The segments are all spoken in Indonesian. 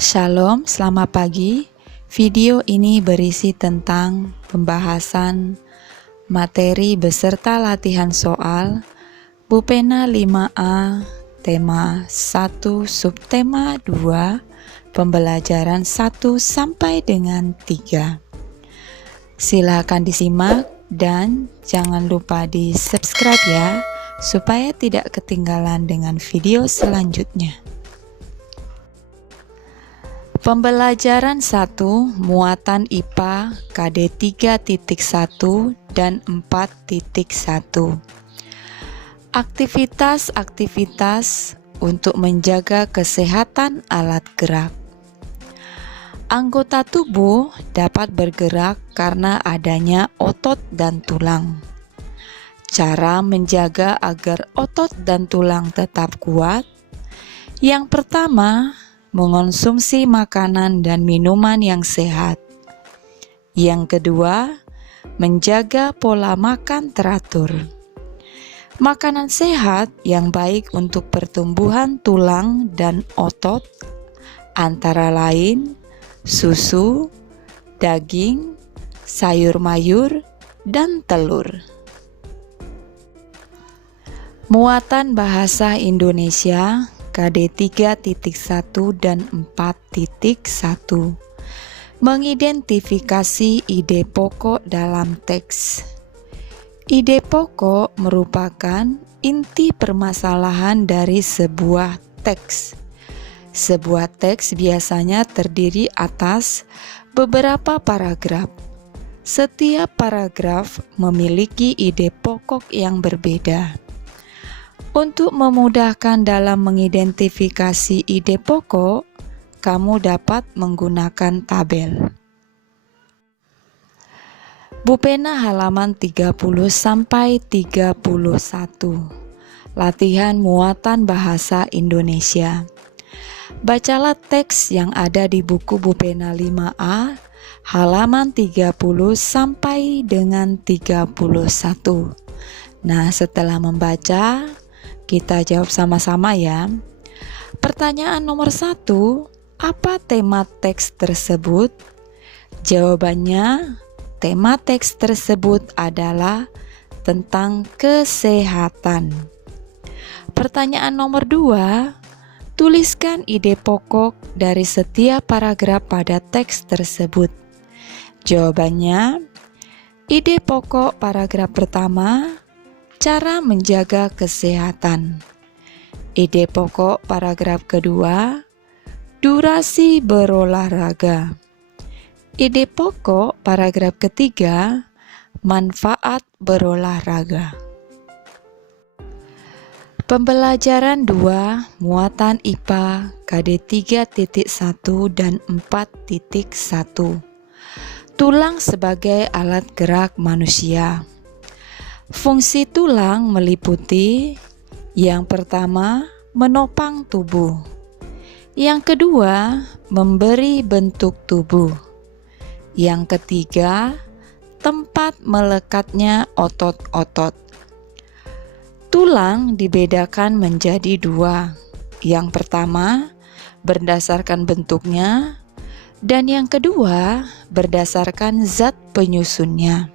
Shalom, selamat pagi. Video ini berisi tentang pembahasan materi beserta latihan soal Bupena 5A, tema 1, subtema 2, pembelajaran 1 sampai dengan 3. Silakan disimak dan jangan lupa di subscribe ya, supaya tidak ketinggalan dengan video selanjutnya. Pembelajaran 1, muatan IPA KD 3.1 dan 4.1. Aktivitas-aktivitas untuk menjaga kesehatan alat gerak. Anggota tubuh dapat bergerak karena adanya otot dan tulang. Cara menjaga agar otot dan tulang tetap kuat. Yang pertama, mengonsumsi makanan dan minuman yang sehat. Yang kedua, menjaga pola makan teratur. Makanan sehat yang baik untuk pertumbuhan tulang dan otot antara lain susu, daging, sayur mayur, dan telur. Muatan bahasa Indonesia KD 3.1 dan 4.1. Mengidentifikasi ide pokok dalam teks. Ide pokok merupakan inti permasalahan dari sebuah teks. Sebuah teks biasanya terdiri atas beberapa paragraf. Setiap paragraf memiliki ide pokok yang berbeda. Untuk memudahkan dalam mengidentifikasi ide pokok, kamu dapat menggunakan tabel. Bupena halaman 30-31. Latihan muatan bahasa Indonesia. Bacalah teks yang ada di buku Bupena 5A, halaman 30 sampai dengan 31. Nah, setelah membaca, kita jawab sama-sama ya. Pertanyaan nomor 1, apa tema teks tersebut? Jawabannya, tema teks tersebut adalah tentang kesehatan. Pertanyaan nomor 2, tuliskan ide pokok dari setiap paragraf pada teks tersebut. Jawabannya, ide pokok paragraf pertama, cara menjaga kesehatan. Ide pokok paragraf kedua, durasi berolahraga. Ide pokok paragraf ketiga, manfaat berolahraga. Pembelajaran 2, muatan IPA KD 3.1 dan 4.1. Tulang sebagai alat gerak manusia. Fungsi tulang meliputi yang pertama, menopang tubuh. Yang kedua, memberi bentuk tubuh. Yang ketiga, tempat melekatnya otot-otot. Tulang dibedakan menjadi 2. Yang pertama, berdasarkan bentuknya, dan yang kedua, berdasarkan zat penyusunnya.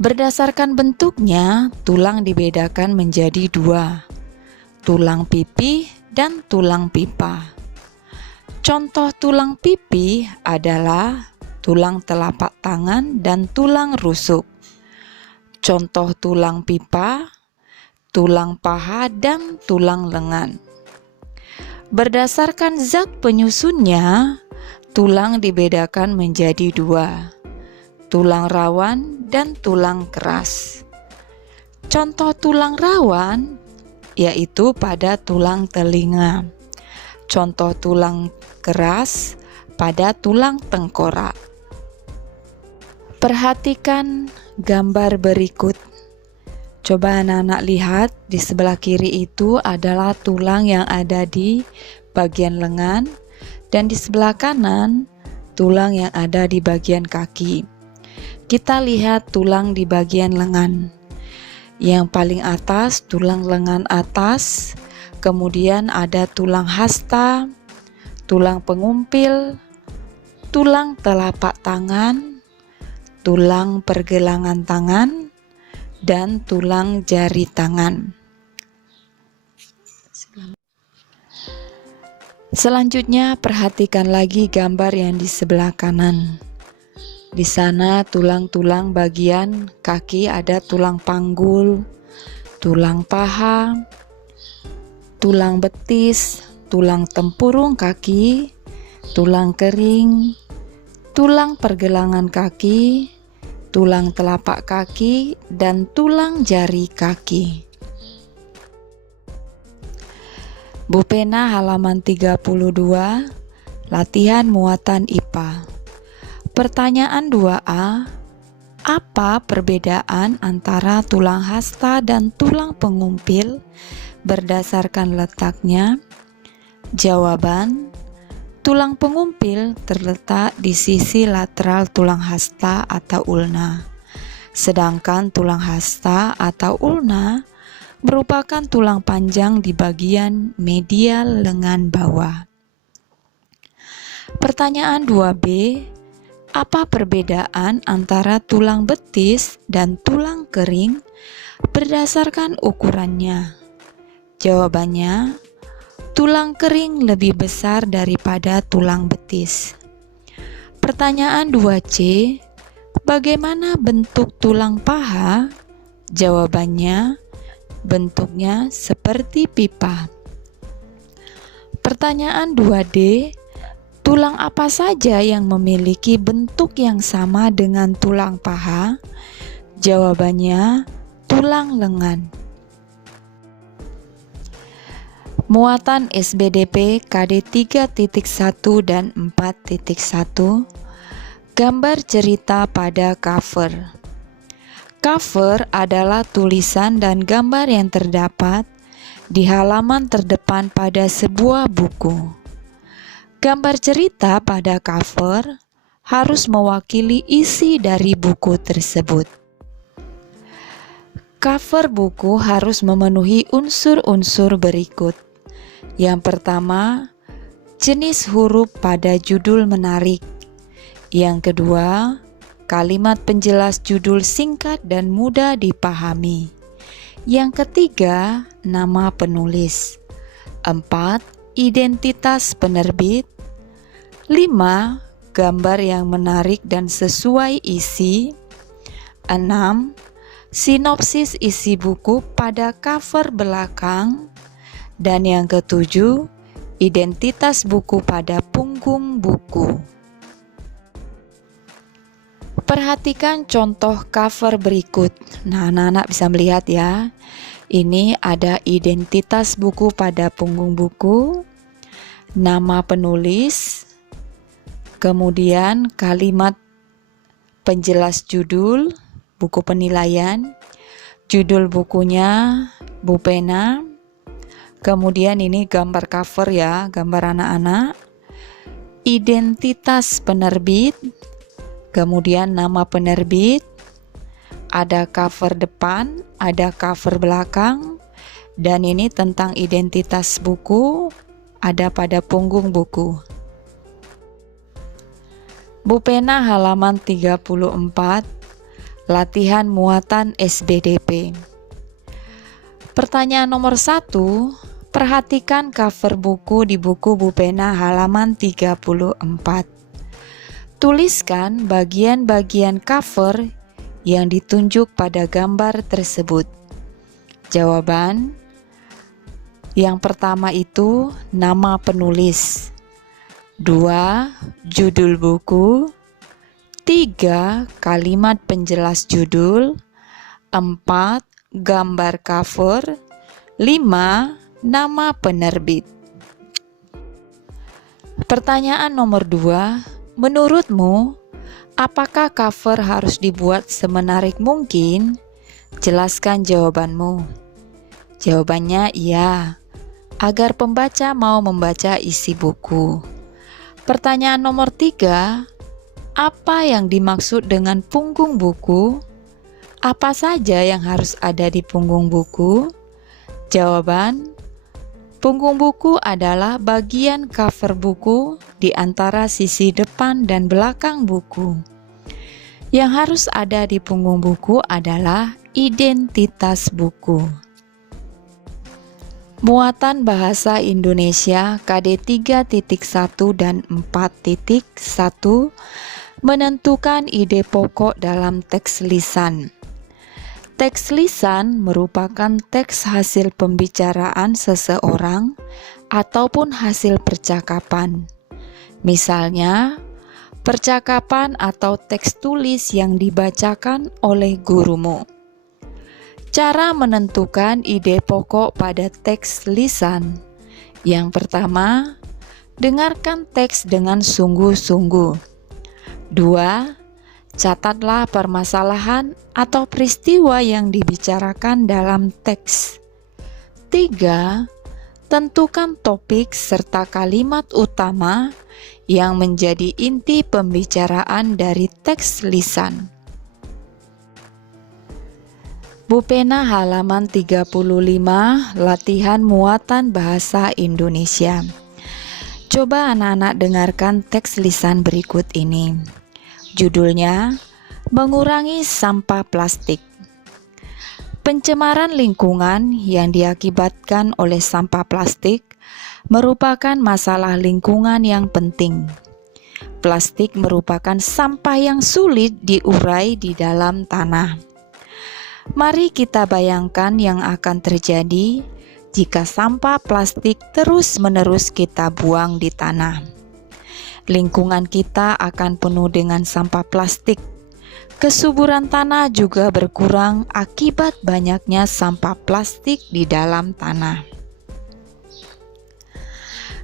Berdasarkan bentuknya, tulang dibedakan menjadi 2, tulang pipih dan tulang pipa. Contoh tulang pipih adalah tulang telapak tangan dan tulang rusuk. Contoh tulang pipa, tulang paha dan tulang lengan. Berdasarkan zat penyusunnya, tulang dibedakan menjadi 2. Tulang rawan dan tulang keras. Contoh tulang rawan yaitu pada tulang telinga. Contoh tulang keras pada tulang tengkorak. Perhatikan gambar berikut. Coba anak-anak lihat, di sebelah kiri itu adalah tulang yang ada di bagian lengan, dan di sebelah kanan tulang yang ada di bagian kaki. Kita lihat tulang di bagian lengan. Yang paling atas tulang lengan atas, kemudian ada tulang hasta, tulang pengumpil, tulang telapak tangan, tulang pergelangan tangan, dan tulang jari tangan. Selanjutnya, perhatikan lagi gambar yang di sebelah kanan. Di sana tulang-tulang bagian kaki ada tulang panggul, tulang paha, tulang betis, tulang tempurung kaki, tulang kering, tulang pergelangan kaki, tulang telapak kaki, dan tulang jari kaki. Bu Pena halaman 32, latihan muatan IPA. Pertanyaan 2A, apa perbedaan antara tulang hasta dan tulang pengumpil berdasarkan letaknya? Jawaban, tulang pengumpil terletak di sisi lateral tulang hasta atau ulna, sedangkan tulang hasta atau ulna merupakan tulang panjang di bagian medial lengan bawah. Pertanyaan 2B, apa perbedaan antara tulang betis dan tulang kering berdasarkan ukurannya? Jawabannya, tulang kering lebih besar daripada tulang betis. Pertanyaan 2C, bagaimana bentuk tulang paha? Jawabannya, bentuknya seperti pipa. Pertanyaan 2D, tulang apa saja yang memiliki bentuk yang sama dengan tulang paha? Jawabannya, tulang lengan. Muatan SBDP KD 3.1 dan 4.1. Gambar cerita pada cover. Cover adalah tulisan dan gambar yang terdapat di halaman terdepan pada sebuah buku. Gambar cerita pada cover harus mewakili isi dari buku tersebut. Cover buku harus memenuhi unsur-unsur berikut. Yang pertama, jenis huruf pada judul menarik. Yang kedua, kalimat penjelas judul singkat dan mudah dipahami. Yang ketiga, nama penulis. 4. Identitas penerbit. 5. Gambar yang menarik dan sesuai isi. 6. Sinopsis isi buku pada cover belakang. Dan yang ketujuh, identitas buku pada punggung buku. Perhatikan contoh cover berikut. Nah, anak-anak bisa melihat ya. Ini ada identitas buku pada punggung buku, nama penulis, kemudian kalimat penjelas judul, buku penilaian, judul bukunya Bu Pena, kemudian ini gambar cover ya, gambar anak-anak, identitas penerbit, kemudian nama penerbit, ada cover depan, ada cover belakang, dan ini tentang identitas buku, ada pada punggung buku. Bu Pena halaman 34, latihan muatan SBDP. Pertanyaan nomor 1, perhatikan cover buku di buku Bu Pena halaman 34. Tuliskan bagian-bagian cover yang ditunjuk pada gambar tersebut. Jawaban, yang pertama itu nama penulis, 2. Judul buku, 3. Kalimat penjelas judul, 4. Gambar cover, 5. Nama penerbit. Pertanyaan nomor 2, menurutmu apakah cover harus dibuat semenarik mungkin? Jelaskan jawabanmu. Jawabannya iya, agar pembaca mau membaca isi buku. Pertanyaan nomor 3, apa yang dimaksud dengan punggung buku? Apa saja yang harus ada di punggung buku? Jawaban, Punggung buku adalah bagian cover buku di antara sisi depan dan belakang buku. Yang harus ada di punggung buku adalah identitas buku. Muatan Bahasa Indonesia KD 3.1 dan 4.1 menentukan ide pokok dalam teks lisan. Teks lisan merupakan teks hasil pembicaraan seseorang ataupun hasil percakapan. Misalnya, percakapan atau teks tulis yang dibacakan oleh gurumu. Cara menentukan ide pokok pada teks lisan. Yang pertama, dengarkan teks dengan sungguh-sungguh. 2. Catatlah permasalahan atau peristiwa yang dibicarakan dalam teks. 3. Tentukan topik serta kalimat utama yang menjadi inti pembicaraan dari teks lisan. Bu Pena halaman 35, latihan muatan bahasa Indonesia. Coba anak-anak dengarkan teks lisan berikut ini. Judulnya, Mengurangi Sampah Plastik. Pencemaran lingkungan yang diakibatkan oleh sampah plastik merupakan masalah lingkungan yang penting. Plastik merupakan sampah yang sulit diurai di dalam tanah. Mari kita bayangkan yang akan terjadi jika sampah plastik terus-menerus kita buang di tanah. Lingkungan kita akan penuh dengan sampah plastik. Kesuburan tanah juga berkurang akibat banyaknya sampah plastik di dalam tanah.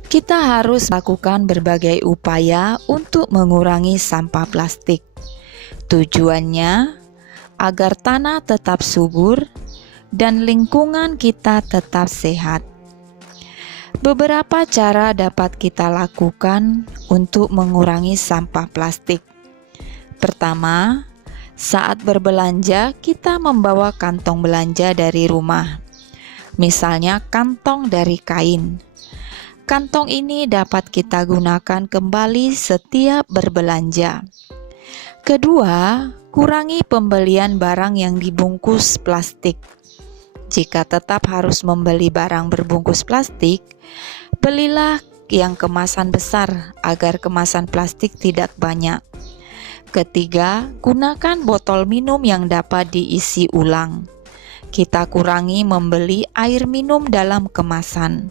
Kita harus melakukan berbagai upaya untuk mengurangi sampah plastik. Tujuannya agar tanah tetap subur dan lingkungan kita tetap sehat. Beberapa cara dapat kita lakukan untuk mengurangi sampah plastik. Pertama, saat berbelanja kita membawa kantong belanja dari rumah. Misalnya kantong dari kain. Kantong ini dapat kita gunakan kembali setiap berbelanja. Kedua, kurangi pembelian barang yang dibungkus plastik. Jika tetap harus membeli barang berbungkus plastik, belilah yang kemasan besar agar kemasan plastik tidak banyak. Ketiga, gunakan botol minum yang dapat diisi ulang. Kita kurangi membeli air minum dalam kemasan.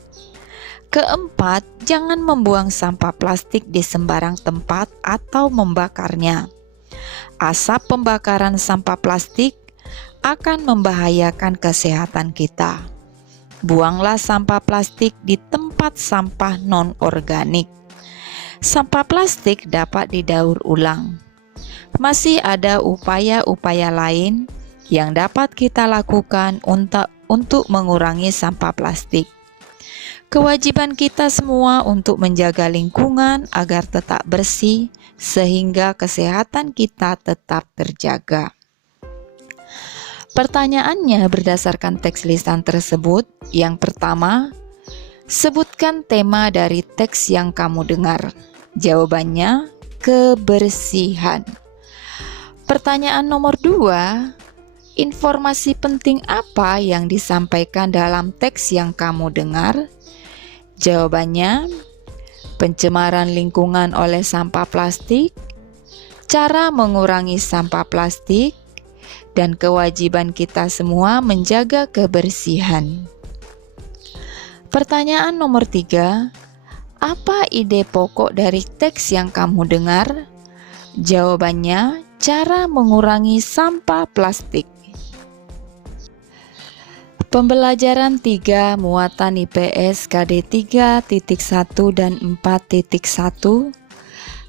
Keempat, jangan membuang sampah plastik di sembarang tempat atau membakarnya. Asap pembakaran sampah plastik akan membahayakan kesehatan kita. Buanglah sampah plastik di tempat sampah non-organik. Sampah plastik dapat didaur ulang. Masih ada upaya-upaya lain yang dapat kita lakukan untuk mengurangi sampah plastik. Kewajiban kita semua untuk menjaga lingkungan agar tetap bersih sehingga kesehatan kita tetap terjaga. Pertanyaannya berdasarkan teks lisan tersebut. Yang pertama, sebutkan tema dari teks yang kamu dengar. Jawabannya, kebersihan. Pertanyaan nomor 2, informasi penting apa yang disampaikan dalam teks yang kamu dengar? Jawabannya, pencemaran lingkungan oleh sampah plastik, cara mengurangi sampah plastik, dan kewajiban kita semua menjaga kebersihan. Pertanyaan nomor 3, apa ide pokok dari teks yang kamu dengar? Jawabannya, cara mengurangi sampah plastik. Pembelajaran 3 muatan IPS KD 3.1 dan 4.1,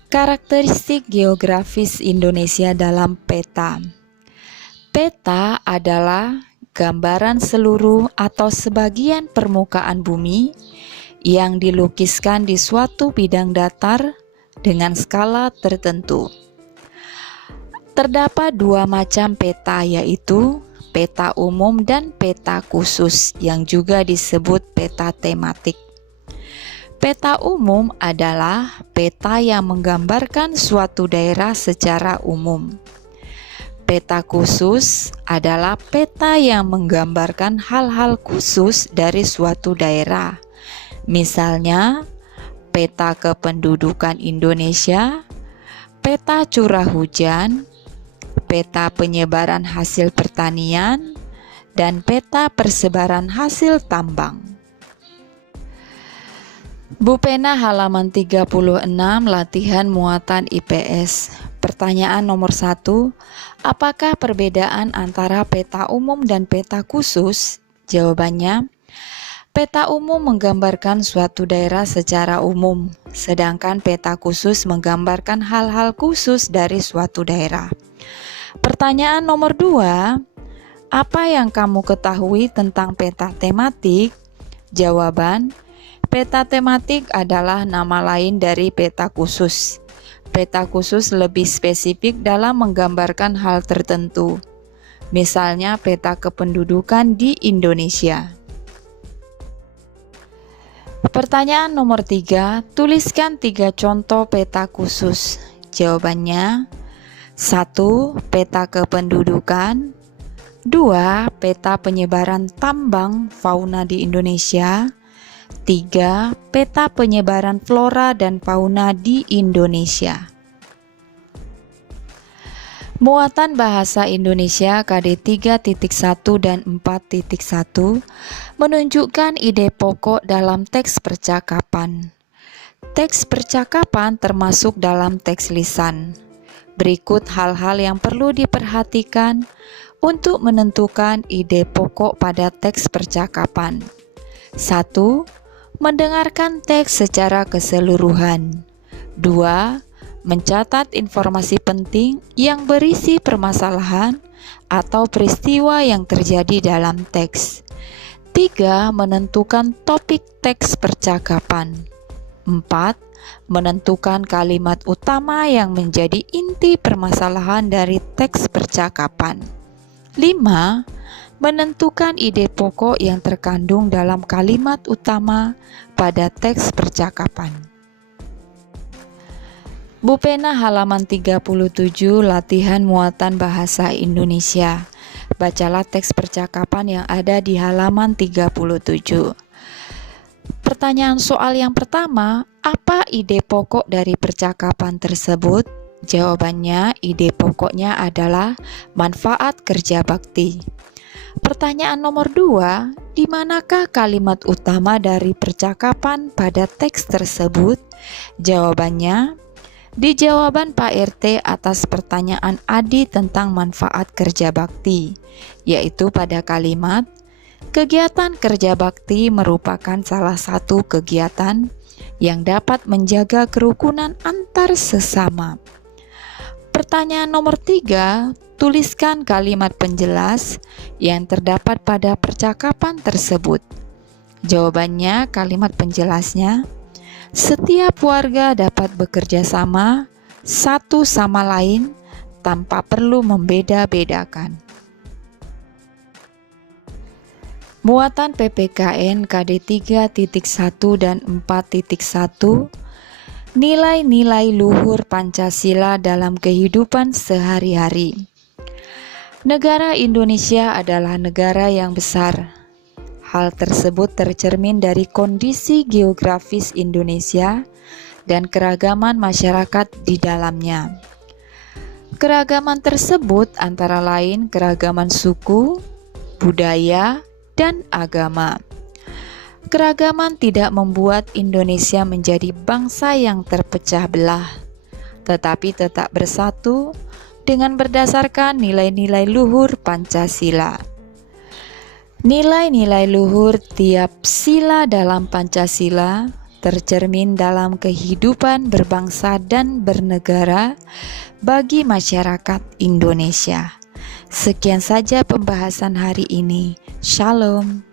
karakteristik geografis Indonesia dalam peta. Peta adalah gambaran seluruh atau sebagian permukaan bumi yang dilukiskan di suatu bidang datar dengan skala tertentu. Terdapat dua macam peta, yaitu peta umum dan peta khusus yang juga disebut peta tematik. Peta umum adalah peta yang menggambarkan suatu daerah secara umum. Peta khusus adalah peta yang menggambarkan hal-hal khusus dari suatu daerah. Misalnya, peta kependudukan Indonesia, peta curah hujan, peta penyebaran hasil pertanian, dan peta persebaran hasil tambang. Bu Pena halaman 36, latihan muatan IPS. Pertanyaan nomor 1, apakah perbedaan antara peta umum dan peta khusus? Jawabannya, peta umum menggambarkan suatu daerah secara umum, sedangkan peta khusus menggambarkan hal-hal khusus dari suatu daerah. Pertanyaan nomor 2, apa yang kamu ketahui tentang peta tematik? Jawaban, peta tematik adalah nama lain dari peta khusus. Peta khusus lebih spesifik dalam menggambarkan hal tertentu. Misalnya peta kependudukan di Indonesia. Pertanyaan nomor 3, tuliskan 3 contoh peta khusus. Jawabannya, 1. Peta kependudukan, 2. Peta penyebaran tambang fauna di Indonesia, 3. Peta penyebaran flora dan fauna di Indonesia. Muatan bahasa Indonesia KD 3.1 dan 4.1 menunjukkan ide pokok dalam teks percakapan. Teks percakapan termasuk dalam teks lisan. Berikut hal-hal yang perlu diperhatikan untuk menentukan ide pokok pada teks percakapan. 1. Mendengarkan teks secara keseluruhan. 2. Mencatat informasi penting yang berisi permasalahan atau peristiwa yang terjadi dalam teks. 3. Menentukan topik teks percakapan. 4. Menentukan kalimat utama yang menjadi inti permasalahan dari teks percakapan. 5. Menentukan ide pokok yang terkandung dalam kalimat utama pada teks percakapan. Bu Pena halaman 37, latihan muatan bahasa Indonesia. Bacalah teks percakapan yang ada di halaman 37. Pertanyaan soal yang pertama, apa ide pokok dari percakapan tersebut? Jawabannya, ide pokoknya adalah manfaat kerja bakti. Pertanyaan nomor 2, di manakah kalimat utama dari percakapan pada teks tersebut? Jawabannya, di jawaban Pak RT atas pertanyaan Adi tentang manfaat kerja bakti, yaitu pada kalimat, kegiatan kerja bakti merupakan salah satu kegiatan yang dapat menjaga kerukunan antar sesama. Pertanyaan nomor 3, tuliskan kalimat penjelas yang terdapat pada percakapan tersebut. Jawabannya, kalimat penjelasnya, setiap warga dapat bekerja sama satu sama lain tanpa perlu membeda-bedakan. Muatan PPKN KD 3.1 dan 4.1, nilai-nilai luhur Pancasila dalam kehidupan sehari-hari. Negara Indonesia adalah negara yang besar. Hal tersebut tercermin dari kondisi geografis Indonesia dan keragaman masyarakat di dalamnya. Keragaman tersebut antara lain keragaman suku, budaya, dan agama. Keragaman tidak membuat Indonesia menjadi bangsa yang terpecah belah, tetapi tetap bersatu dengan berdasarkan nilai-nilai luhur Pancasila. Nilai-nilai luhur tiap sila dalam Pancasila tercermin dalam kehidupan berbangsa dan bernegara bagi masyarakat Indonesia. Sekian saja pembahasan hari ini. Shalom.